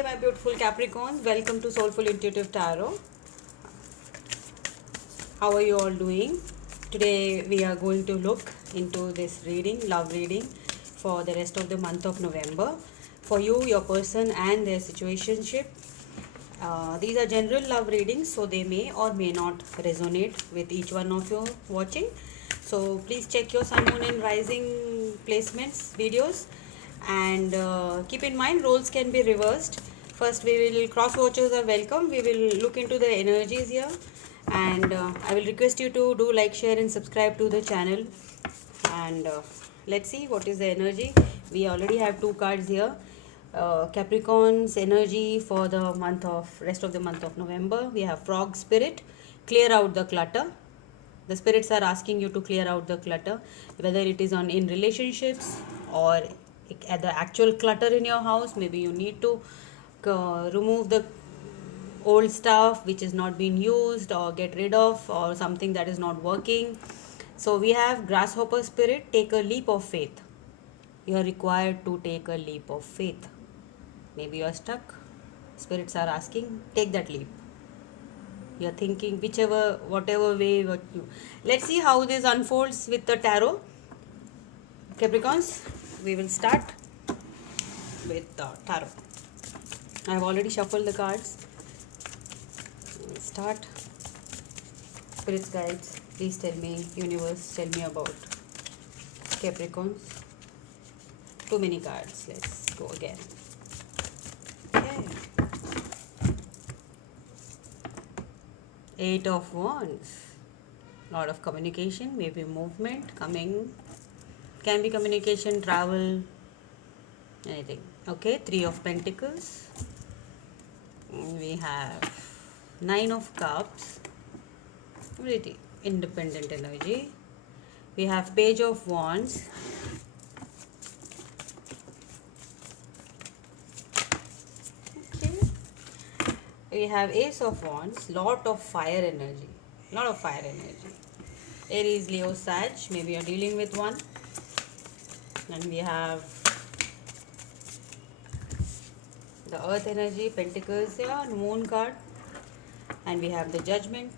Hey my beautiful Capricorns, welcome to Soulful Intuitive Tarot. How are you all doing? Today we are going to look into this reading, love reading for the rest of the month of November. For you, your person and their situationship. These are general love readings, so they may or may not resonate with each one of you watching. So please check your sun, moon and rising placements, videos, and keep in mind roles can be reversed. First we will, cross watchers are welcome. We will look into the energies here, and I will request you to do like, share and subscribe to the channel. And let's see what is the energy. We already have two cards here. Capricorn's energy for the rest of the month of November. We have Frog Spirit, clear out the clutter. The spirits are asking you to clear out the clutter, whether it is in relationships or at the actual clutter in your house. Maybe you need to remove the old stuff which is not being used, or get rid of, or something that is not working. So we have Grasshopper Spirit, take a leap of faith. You are required to take a leap of faith. Maybe you are stuck. Spirits are asking, take that leap. You are thinking whatever way. Let's see how this unfolds with the tarot. Capricorns, we will start with the tarot. I have already shuffled the cards. We'll start. Spirits, guides, please tell me, universe, tell me about Capricorns. Too many cards. Let's go again. Okay. Eight of Wands. Lot of communication, maybe movement coming. Can be communication, travel, anything. Okay, Three of Pentacles. We have Nine of Cups. Really independent energy. We have Page of Wands. Okay. We have Ace of Wands. Lot of fire energy. Aries, Leo, Sag. Maybe you're dealing with one. And we have the Earth energy, Pentacles here, Moon card. And we have the Judgment.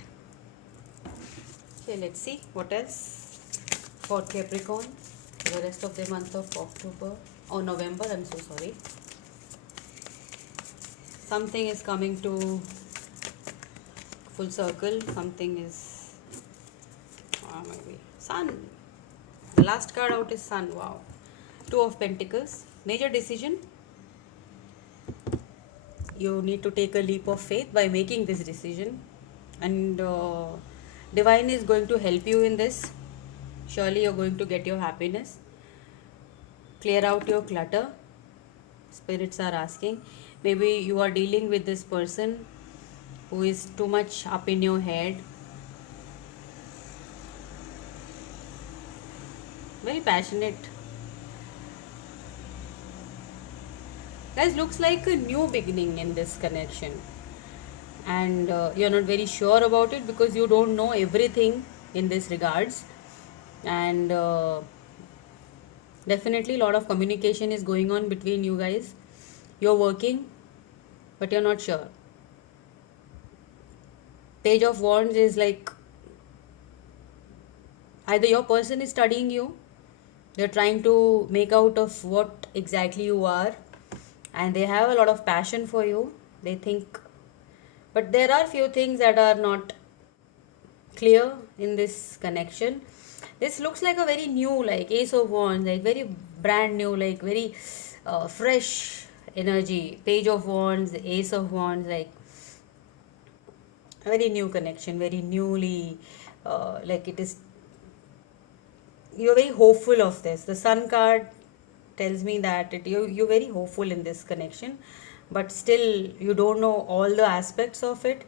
Okay, let's see what else for Capricorn for the rest of the month of November. I'm so sorry. Something is coming to full circle. Something is maybe Sun. The last card out is Sun. Wow. Two of Pentacles. Major decision. You need to take a leap of faith by making this decision, and Divine is going to help you in this. Surely you're going to get your happiness. Clear out your clutter. Spirits are asking. Maybe you are dealing with this person who is too much up in your head. Very passionate. Guys, looks like a new beginning in this connection. And you're not very sure about it because you don't know everything in this regards. And definitely a lot of communication is going on between you guys. You're working, but you're not sure. Page of Wands is like either your person is studying you, they're trying to make out of what exactly you are, and they have a lot of passion for you. They think, but there are few things that are not clear in this connection. This looks like a very new, like Ace of Wands, like very brand new, like very fresh energy. Page of Wands, Ace of Wands, like a very new connection, very newly, like it is, you're very hopeful of this. The Sun card tells me that you're very hopeful in this connection, but still you don't know all the aspects of it,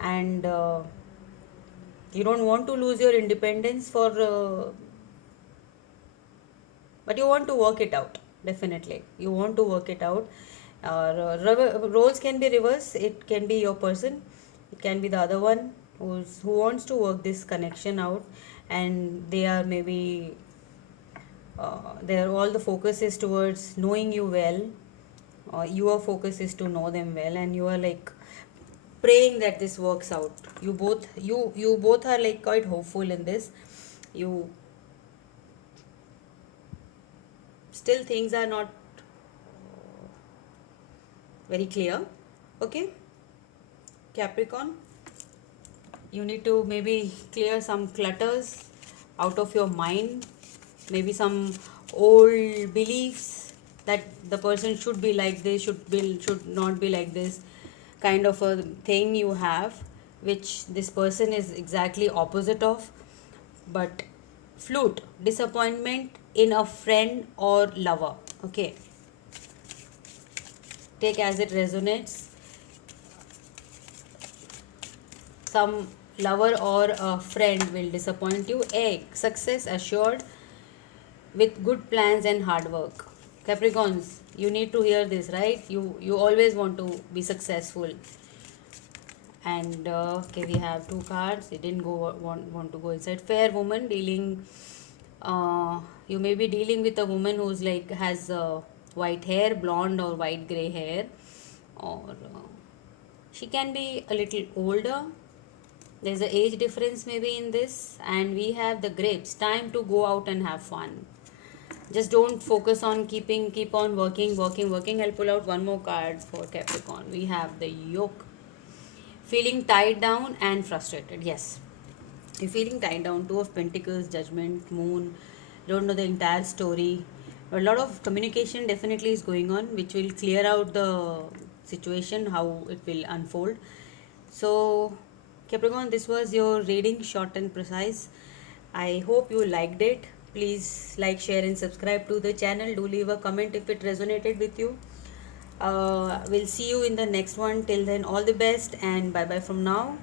and you don't want to lose your independence but you want to work it out. Definitely you want to work it out. Roles can be reversed. It can be your person, it can be the other one who wants to work this connection out, and they are maybe all the focus is towards knowing you well, your focus is to know them well, and you are like praying that this works out. You both are like quite hopeful in this. You still, things are not very clear. Okay, Capricorn, you need to maybe clear some clutters out of your mind, maybe some old beliefs that the person should be like this, should not be like this, kind of a thing you have, which this person is exactly opposite of. But flute, disappointment in a friend or lover. Okay, take as it resonates. Some lover or a friend will disappoint you. Egg, success assured with good plans and hard work. Capricorns, you need to hear this, right? You always want to be successful. And okay, we have two cards. It didn't go want to go inside. Fair woman, dealing you may be dealing with a woman who's like has white hair, blonde or white gray hair, or she can be a little older. There's an age difference maybe in this. And we have the grapes, time to go out and have fun. Just don't focus on keep on working. I'll pull out one more card for Capricorn. We have the yoke, feeling tied down and frustrated. Yes, you're feeling tied down. Two of Pentacles, Judgment, Moon. Don't know the entire story, but a lot of communication definitely is going on, which will clear out the situation, how it will unfold. So Capricorn, this was your reading, short and precise. I hope you liked it. Please like, share and subscribe to the channel. Do leave a comment if it resonated with you. We'll see you in the next one. Till then, all the best and bye bye from now.